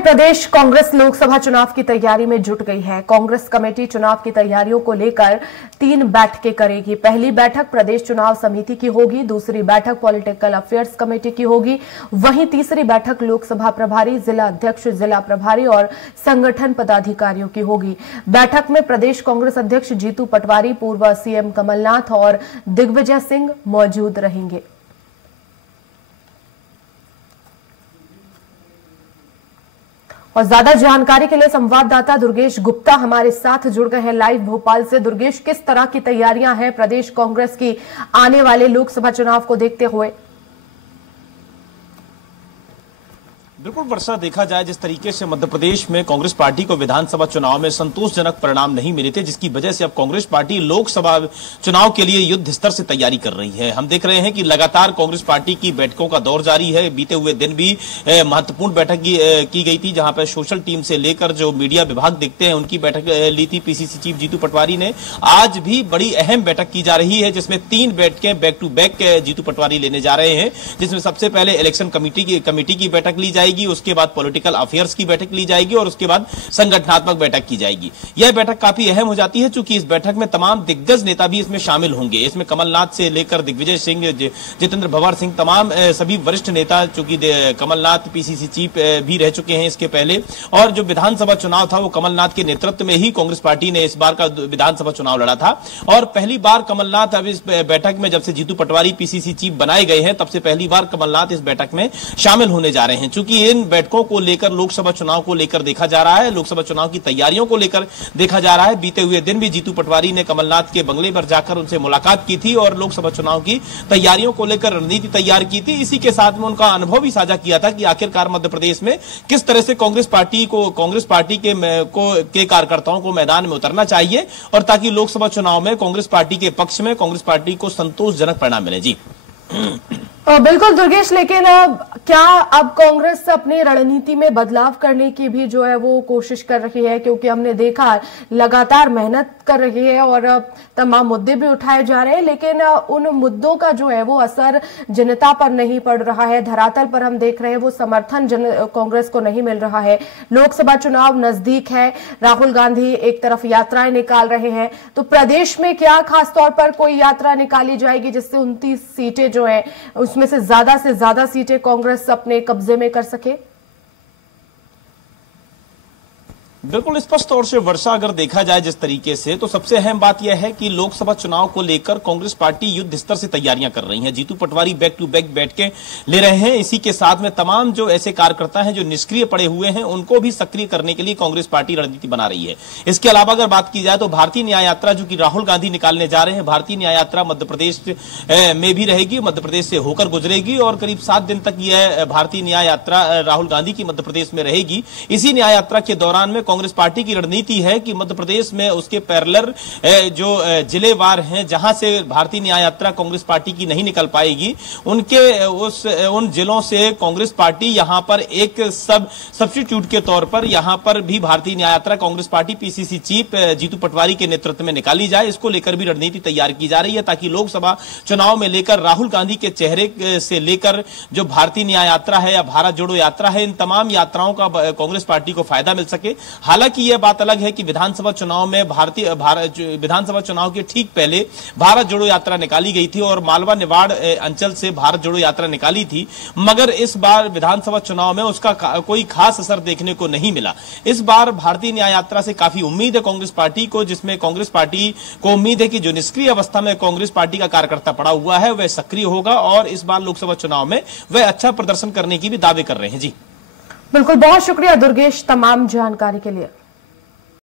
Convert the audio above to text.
प्रदेश कांग्रेस लोकसभा चुनाव की तैयारी में जुट गई है। कांग्रेस कमेटी चुनाव की तैयारियों को लेकर 3 बैठकें करेगी। पहली बैठक प्रदेश चुनाव समिति की होगी, दूसरी बैठक पॉलिटिकल अफेयर्स कमेटी की होगी, वहीं तीसरी बैठक लोकसभा प्रभारी, जिला अध्यक्ष, जिला प्रभारी और संगठन पदाधिकारियों की होगी। बैठक में प्रदेश कांग्रेस अध्यक्ष जीतू पटवारी, पूर्व सीएम कमलनाथ और दिग्विजय सिंह मौजूद रहेंगे। और ज्यादा जानकारी के लिए संवाददाता दुर्गेश गुप्ता हमारे साथ जुड़ गए हैं लाइव भोपाल से। दुर्गेश, किस तरह की तैयारियां हैं प्रदेश कांग्रेस की आने वाले लोकसभा चुनाव को देखते हुए? बिल्कुल वर्षा, देखा जाए जिस तरीके से मध्य प्रदेश में कांग्रेस पार्टी को विधानसभा चुनाव में संतोषजनक परिणाम नहीं मिले थे, जिसकी वजह से अब कांग्रेस पार्टी लोकसभा चुनाव के लिए युद्ध स्तर से तैयारी कर रही है। हम देख रहे हैं कि लगातार कांग्रेस पार्टी की बैठकों का दौर जारी है। बीते हुए दिन भी महत्वपूर्ण बैठक की गई थी, जहां पर सोशल टीम से लेकर जो मीडिया विभाग देखते हैं उनकी बैठक ली थी पीसीसी चीफ जीतू पटवारी ने। आज भी बड़ी अहम बैठक की जा रही है, जिसमें 3 बैठकें back to back Jitu Patwari लेने जा रहे हैं, जिसमें सबसे पहले इलेक्शन कमेटी की बैठक ली जाएगी, उसके बाद पॉलिटिकल अफेयर्स की बैठक ली जाएगी और उसके बाद संगठनात्मक बैठक की जाएगी। यह बैठक काफी अहम हो जाती है, चूंकि इस बैठक में तमाम दिग्गज नेता भी इसमें शामिल होंगे। इसमें कमलनाथ से लेकर दिग्विजय सिंह, जितेंद्र भवर सिंह, तमाम सभी वरिष्ठ नेता, चूंकि कमलनाथ पीसीसी चीफ भी रह चुके हैं इसके पहले, और जो विधानसभा चुनाव था वो कमलनाथ के नेतृत्व में ही कांग्रेस पार्टी ने इस बार का विधानसभा चुनाव लड़ा था। और पहली बार कमलनाथ अब इस बैठक में, जब से जीतू पटवारी पीसीसी चीफ बनाए गए हैं, तब से पहली बार कमलनाथ इस बैठक में शामिल होने जा रहे हैं। चूंकि इन बैठकों को लेकर लोकसभा चुनाव को लेकर देखा जा रहा है, लोकसभा चुनाव की तैयारियों को लेकर देखा जा रहा है। बीते हुए दिन भी जीतू पटवारी ने कमलनाथ के बंगले पर जाकर उनसे मुलाकात की थी और लोकसभा चुनाव की तैयारियों को लेकर रणनीति तैयार की थी। इसी के साथ में उनका अनुभव भी साझा किया था कि आखिरकार मध्य प्रदेश में किस तरह से कांग्रेस पार्टी के कार्यकर्ताओं को मैदान में उतरना चाहिए, और ताकि लोकसभा चुनाव में कांग्रेस पार्टी के पक्ष में कांग्रेस पार्टी को संतोषजनक परिणाम मिले। जी बिल्कुल दुर्गेश, लेकिन क्या अब कांग्रेस अपनी रणनीति में बदलाव करने की भी जो है वो कोशिश कर रही है? क्योंकि हमने देखा लगातार मेहनत कर रही है और तमाम मुद्दे भी उठाए जा रहे हैं, लेकिन उन मुद्दों का जो है वो असर जनता पर नहीं पड़ रहा है। धरातल पर हम देख रहे हैं वो समर्थन कांग्रेस को नहीं मिल रहा है। लोकसभा चुनाव नजदीक है, राहुल गांधी एक तरफ यात्राएं निकाल रहे हैं, तो प्रदेश में क्या खासतौर पर कोई यात्रा निकाली जाएगी जिससे 29 सीटें जो है उसमें से ज्यादा सीटें कांग्रेस अपने कब्जे में कर सके? बिल्कुल स्पष्ट तौर से वर्षा, अगर देखा जाए जिस तरीके से, तो सबसे अहम बात यह है कि लोकसभा चुनाव को लेकर कांग्रेस पार्टी युद्ध स्तर से तैयारियां कर रही है। Jitu Patwari back to back बैठकें ले रहे हैं। इसी के साथ में तमाम जो ऐसे कार्यकर्ता हैं जो निष्क्रिय पड़े हुए हैं उनको भी सक्रिय करने के लिए कांग्रेस पार्टी रणनीति बना रही है। इसके अलावा अगर बात की जाए तो भारतीय न्याय यात्रा, जो कि राहुल गांधी निकालने जा रहे हैं, भारतीय न्याय यात्रा मध्य प्रदेश में भी रहेगी, मध्य प्रदेश से होकर गुजरेगी और करीब 7 दिन तक यह भारतीय न्याय यात्रा राहुल गांधी की मध्य प्रदेश में रहेगी। इसी न्याय यात्रा के दौरान में कांग्रेस पार्टी की रणनीति है कि मध्य प्रदेश में उसके पैरेलल जो जिलेवार हैं, जहां से भारतीय न्याय यात्रा कांग्रेस पार्टी की नहीं निकल पाएगी, उन जिलों से कांग्रेस पार्टी यहां पर एक सब्स्टिट्यूट के तौर पर यहां पर भी भारतीय न्याय यात्रा Congress party PCC chief Jitu Patwari के नेतृत्व में निकाली जाए। इसको लेकर भी रणनीति तैयार की जा रही है, ताकि लोकसभा चुनाव में लेकर राहुल गांधी के चेहरे से लेकर जो भारतीय न्याय यात्रा है या भारत जोड़ो यात्रा है, इन तमाम यात्राओं का कांग्रेस पार्टी को फायदा मिल सके। हालांकि यह बात अलग है कि विधानसभा चुनाव में विधानसभा चुनाव के ठीक पहले भारत जोड़ो यात्रा निकाली गई थी और मालवा निवाड़ अंचल से भारत जोड़ो यात्रा निकाली थी, मगर इस बार विधानसभा चुनाव में उसका कोई खास असर देखने को नहीं मिला। इस बार भारतीय न्याय यात्रा से काफी उम्मीद है कांग्रेस पार्टी को, जिसमें कांग्रेस पार्टी को उम्मीद है कि जो निष्क्रिय अवस्था में कांग्रेस पार्टी का कार्यकर्ता पड़ा हुआ है वह सक्रिय होगा और इस बार लोकसभा चुनाव में वह अच्छा प्रदर्शन करने की भी दावे कर रहे हैं। जी बिल्कुल, बहुत शुक्रिया दुर्गेश तमाम जानकारी के लिए।